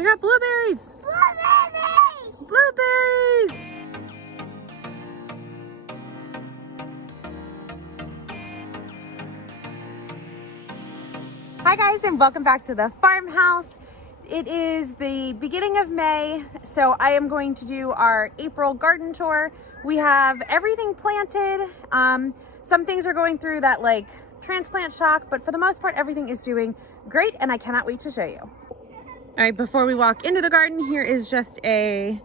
We got blueberries. Blueberries! Blueberries! Hi guys, and welcome back to the farmhouse. It is the beginning of May, so I am going to do our April garden tour. We have everything planted. Some things are going through that like transplant shock, but for the most part, everything is doing great, and I cannot wait to show you. All right, before we walk into the garden, here is just a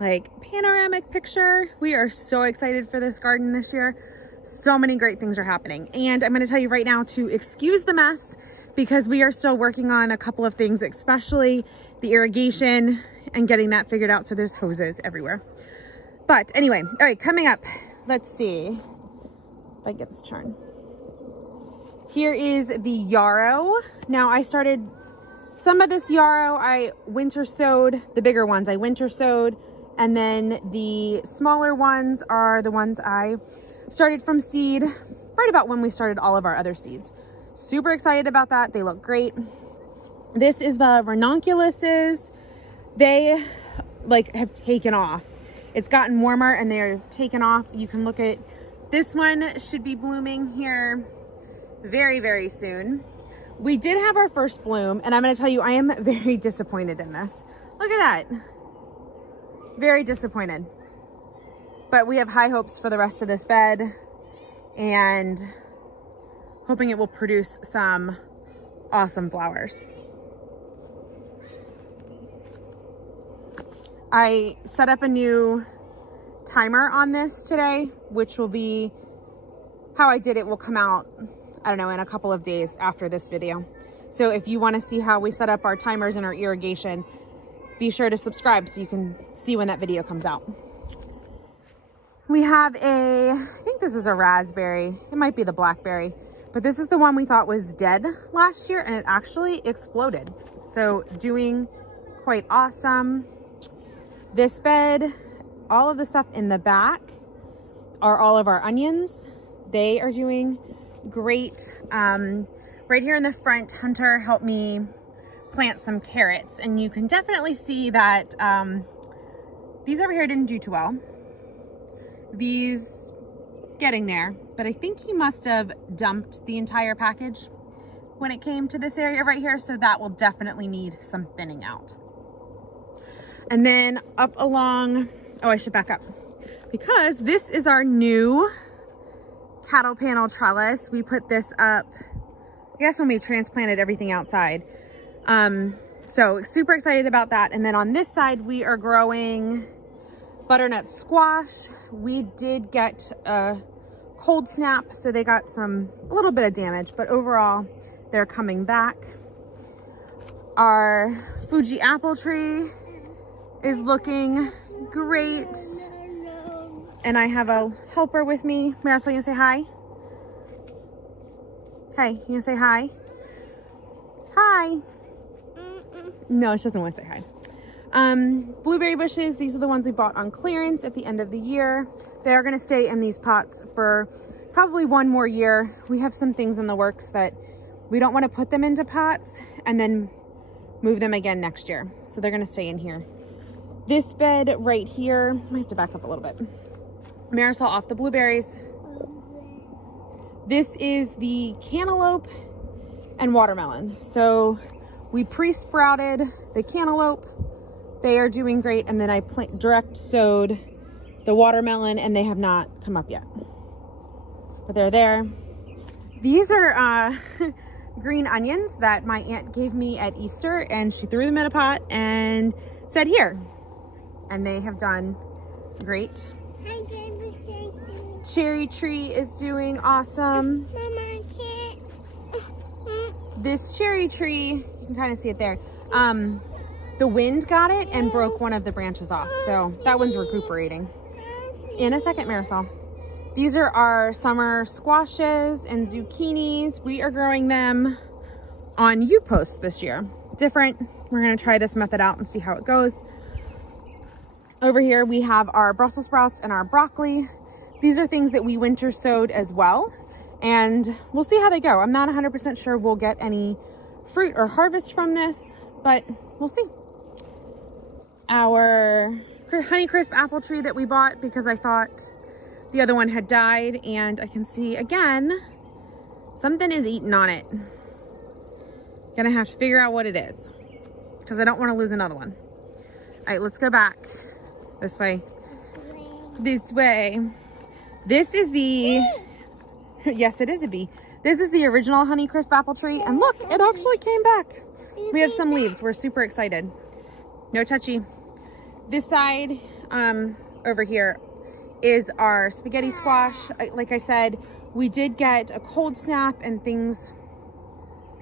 like panoramic picture. We are so excited for this garden this year. So many great things are happening. And I'm gonna tell you right now to excuse the mess because we are still working on a couple of things, especially the irrigation and getting that figured out. So there's hoses everywhere. But anyway, all right, coming up, let's see if I get this turn. Here is the yarrow. Now I started some of this yarrow, I winter sowed, the bigger ones I winter sowed, and then the smaller ones are the ones I started from seed right about when we started all of our other seeds. Super excited about that. They look great. This is the ranunculuses. They like have taken off. It's gotten warmer and they're taken off. You can look at this one, should be blooming here very, very soon. We did have our first bloom, and I'm going to tell you, I am very disappointed in this. Look at that. Very disappointed. But we have high hopes for the rest of this bed and hoping it will produce some awesome flowers. I set up a new timer on this today, which will be how I did it will come out, I don't know, in a couple of days after this video. So if you want to see how we set up our timers and our irrigation, be sure to subscribe so you can see when that video comes out. We have I think this is a raspberry. It might be the blackberry, but this is the one we thought was dead last year and it actually exploded. So doing quite awesome. This bed, all of the stuff in the back are all of our onions. They are doing great. Right here in the front, Hunter helped me plant some carrots, and you can definitely see that these over here didn't do too well. These getting there, but I think he must have dumped the entire package when it came to this area right here, so that will definitely need some thinning out. And then up along, oh, I should back up because this is our new cattle panel trellis. We put this up, I guess, when we transplanted everything outside. So super excited about that. And then on this side, we are growing butternut squash. We did get a cold snap, so they got a little bit of damage, but overall they're coming back. Our Fuji apple tree is looking great. And I have a helper with me. Marisol, you gonna say hi? Hey, you gonna say hi? Hi. No, she doesn't want to say hi. Blueberry bushes, these are the ones we bought on clearance at the end of the year. They are gonna stay in these pots for probably one more year. We have some things in the works that we don't want to put them into pots and then move them again next year. So they're gonna stay in here. This bed right here, I might have to back up a little bit. Marisol off the blueberries. This is the cantaloupe and watermelon. So we pre-sprouted the cantaloupe. They are doing great. And then I direct sowed the watermelon and they have not come up yet, but they're there. These are green onions that my aunt gave me at Easter, and she threw them in a pot and said, here. And they have done great. Cherry tree is doing awesome. This cherry tree, you can kind of see it there. The wind got it and broke one of the branches off. So that one's recuperating. In a second, Marisol. These are our summer squashes and zucchinis. We are growing them on U-posts this year. Different. We're gonna try this method out and see how it goes. Over here, we have our Brussels sprouts and our broccoli. These are things that we winter sowed as well, and we'll see how they go. I'm not 100% sure we'll get any fruit or harvest from this, but we'll see. our Honeycrisp apple tree that we bought because I thought the other one had died, and I can see again, something is eating on it. Gonna have to figure out what it is because I don't want to lose another one. All right, let's go back this way. This way. This is the, yes, it is a bee. This is the original Honeycrisp apple tree, and look, it actually came back. We have some leaves. We're super excited. No touchy. This side over here is our spaghetti squash. Like I said, we did get a cold snap and things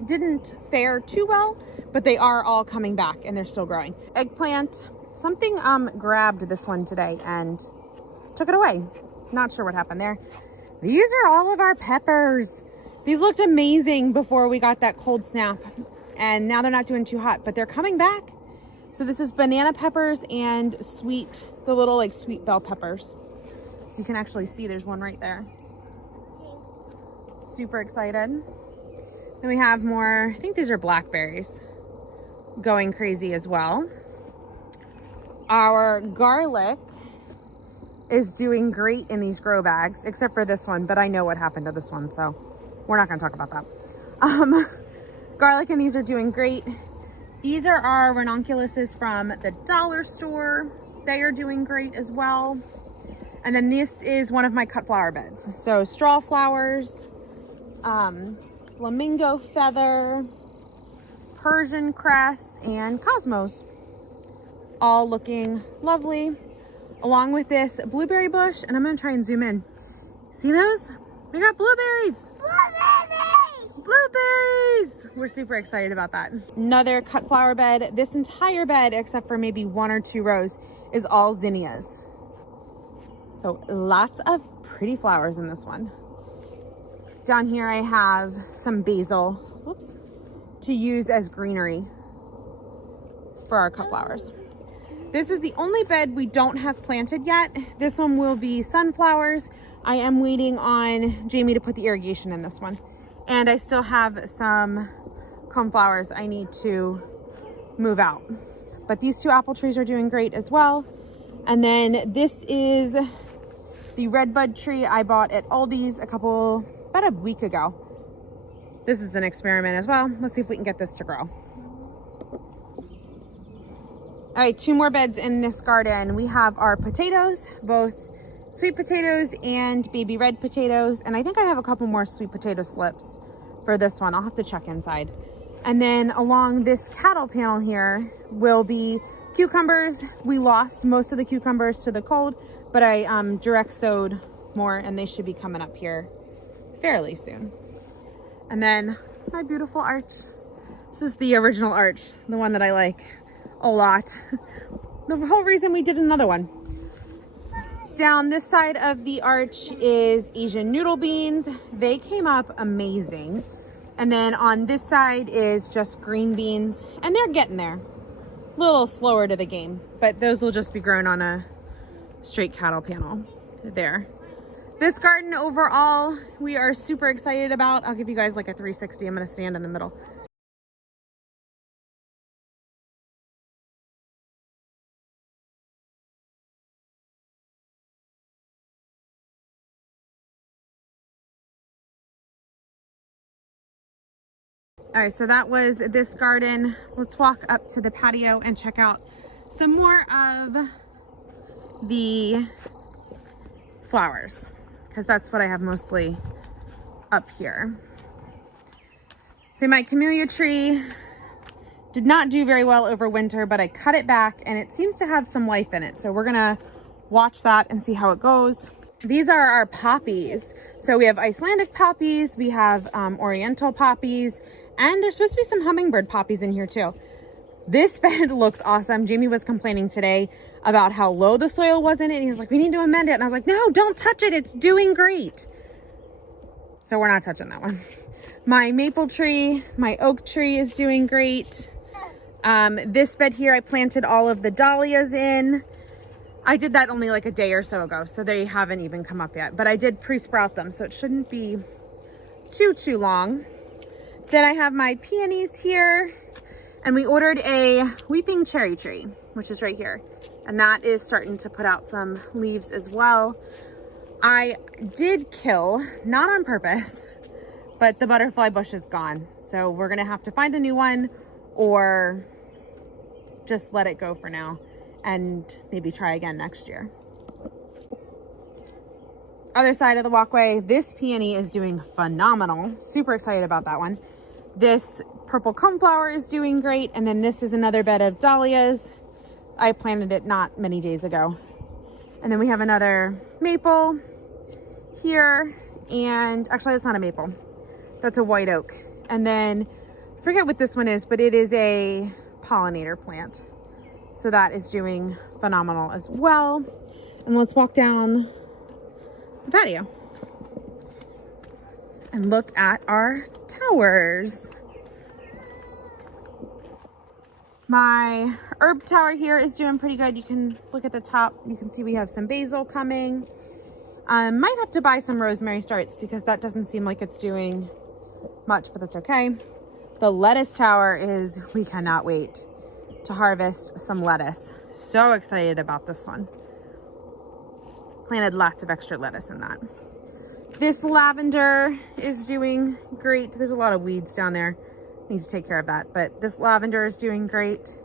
didn't fare too well, but they are all coming back and they're still growing. Eggplant, something grabbed this one today and took it away. Not sure what happened there. These are all of our peppers. These looked amazing before we got that cold snap, and now they're not doing too hot, but they're coming back. So this is banana peppers and the little like sweet bell peppers. So you can actually see there's one right there. Super excited. Then we have more, I think these are blackberries, going crazy as well. Our garlic is doing great in these grow bags, except for this one, but I know what happened to this one, so we're not gonna talk about that. Garlic and these are doing great. These are our ranunculuses from the dollar store. They are doing great as well. And then this is one of my cut flower beds. So straw flowers, flamingo feather, Persian cress, and cosmos. All looking lovely. Along with this blueberry bush, and I'm gonna try and zoom in. See those? We got blueberries. Blueberries! We're super excited about that. Another cut flower bed. This entire bed, except for maybe 1 or 2 rows, is all zinnias. So lots of pretty flowers in this one. Down here I have some basil, whoops, to use as greenery for our cut flowers. This is the only bed we don't have planted yet. This one will be sunflowers. I am waiting on Jamie to put the irrigation in this one. And I still have some coneflowers I need to move out. But these 2 apple trees are doing great as well. And then this is the redbud tree I bought at Aldi's about a week ago. This is an experiment as well. Let's see if we can get this to grow. All right, 2 more beds in this garden. We have our potatoes, both sweet potatoes and baby red potatoes. And I think I have a couple more sweet potato slips for this one. I'll have to check inside. And then along this cattle panel here will be cucumbers. We lost most of the cucumbers to the cold, but I direct sowed more and they should be coming up here fairly soon. And then my beautiful arch. This is the original arch, the one that I like a lot. The whole reason we did another one. Down this side of the arch is Asian noodle beans. They came up amazing. And then on this side is just green beans, and they're getting there. A little slower to the game, but those will just be grown on a straight cattle panel there. This garden overall, we are super excited about. I'll give you guys like a 360. I'm gonna stand in the middle. All right, so that was this garden. Let's walk up to the patio and check out some more of the flowers, because that's what I have mostly up here. So my camellia tree did not do very well over winter, but I cut it back and it seems to have some life in it. So we're gonna watch that and see how it goes. These are our poppies. So we have Icelandic poppies, we have Oriental poppies, and there's supposed to be some hummingbird poppies in here too. This bed looks awesome. Jamie was complaining today about how low the soil was in it. And he was like, we need to amend it. And I was like, no, don't touch it. It's doing great. So we're not touching that one. My maple tree, my oak tree is doing great. This bed here, I planted all of the dahlias in. I did that only like a day or so ago, so they haven't even come up yet. But I did pre-sprout them, so it shouldn't be too long. Then I have my peonies here. And we ordered a weeping cherry tree, which is right here. And that is starting to put out some leaves as well. I did kill, not on purpose, but the butterfly bush is gone. So we're gonna have to find a new one or just let it go for now and maybe try again next year. Other side of the walkway, this peony is doing phenomenal. Super excited about that one. This purple coneflower is doing great. And then this is another bed of dahlias. I planted it not many days ago. And then we have another maple here. And actually that's not a maple. That's a white oak. And then I forget what this one is, but it is a pollinator plant. So that is doing phenomenal as well. And let's walk down the patio and look at our towers. My herb tower here is doing pretty good. You can look at the top. You can see we have some basil coming. Might have to buy some rosemary starts because that doesn't seem like it's doing much, but that's okay. The lettuce tower is, we cannot wait to harvest some lettuce. So excited about this one. Planted lots of extra lettuce in that. This lavender is doing great. There's a lot of weeds down there. Need to take care of that, but this lavender is doing great.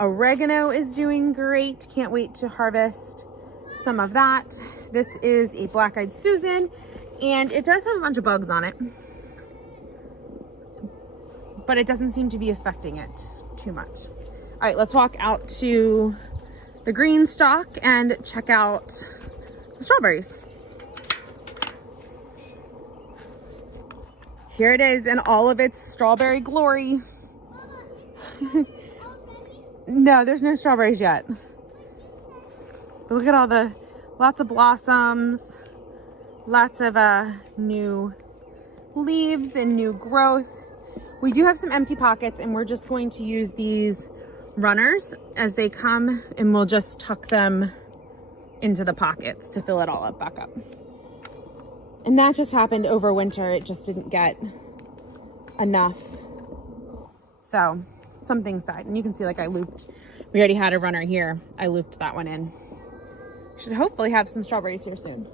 Oregano is doing great. Can't wait to harvest some of that. This is a black-eyed Susan, and it does have a bunch of bugs on it, but it doesn't seem to be affecting it too much. All right, let's walk out to the green stalk and check out the strawberries. Here it is in all of its strawberry glory. No, there's no strawberries yet. But look at all the, lots of blossoms, lots of new leaves and new growth. We do have some empty pockets and we're just going to use these runners as they come and we'll just tuck them into the pockets to fill it all up back up. And that just happened over winter. It just didn't get enough. So some things died. And you can see like I looped, we already had a runner here. I looped that one in. Should hopefully have some strawberries here soon.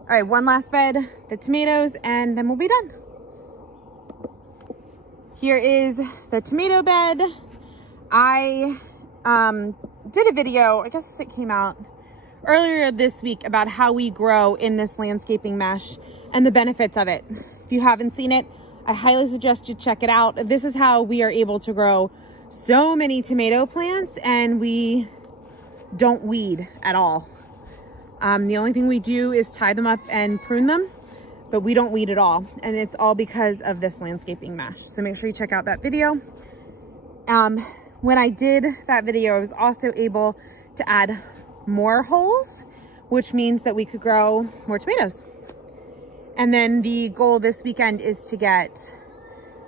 All right, one last bed, the tomatoes, and then we'll be done. Here is the tomato bed. I did a video, I guess it came out earlier this week, about how we grow in this landscaping mesh and the benefits of it. If you haven't seen it, I highly suggest you check it out. This is how we are able to grow so many tomato plants and we don't weed at all. The only thing we do is tie them up and prune them, but we don't weed at all. And it's all because of this landscaping mesh. So make sure you check out that video. When I did that video, I was also able to add more holes, which means that we could grow more tomatoes. And then the goal this weekend is to get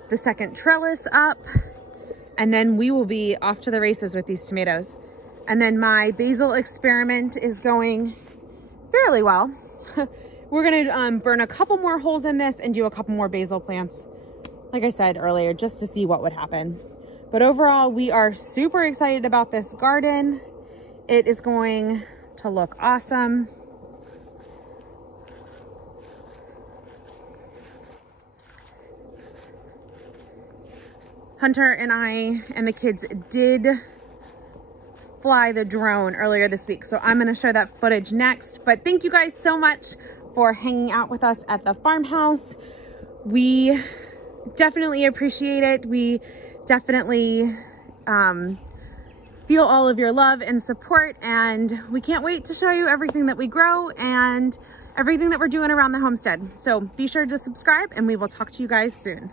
the second trellis up, and then we will be off to the races with these tomatoes. And then my basil experiment is going fairly well. We're gonna burn a couple more holes in this and do a couple more basil plants, like I said earlier, just to see what would happen. But overall, we are super excited about this garden. It is going to look awesome. Hunter and I and the kids did fly the drone earlier this week, so I'm going to show that footage next. But thank you guys so much for hanging out with us at the farmhouse. We definitely appreciate it. We definitely feel all of your love and support, and we can't wait to show you everything that we grow and everything that we're doing around the homestead. So be sure to subscribe and we will talk to you guys soon.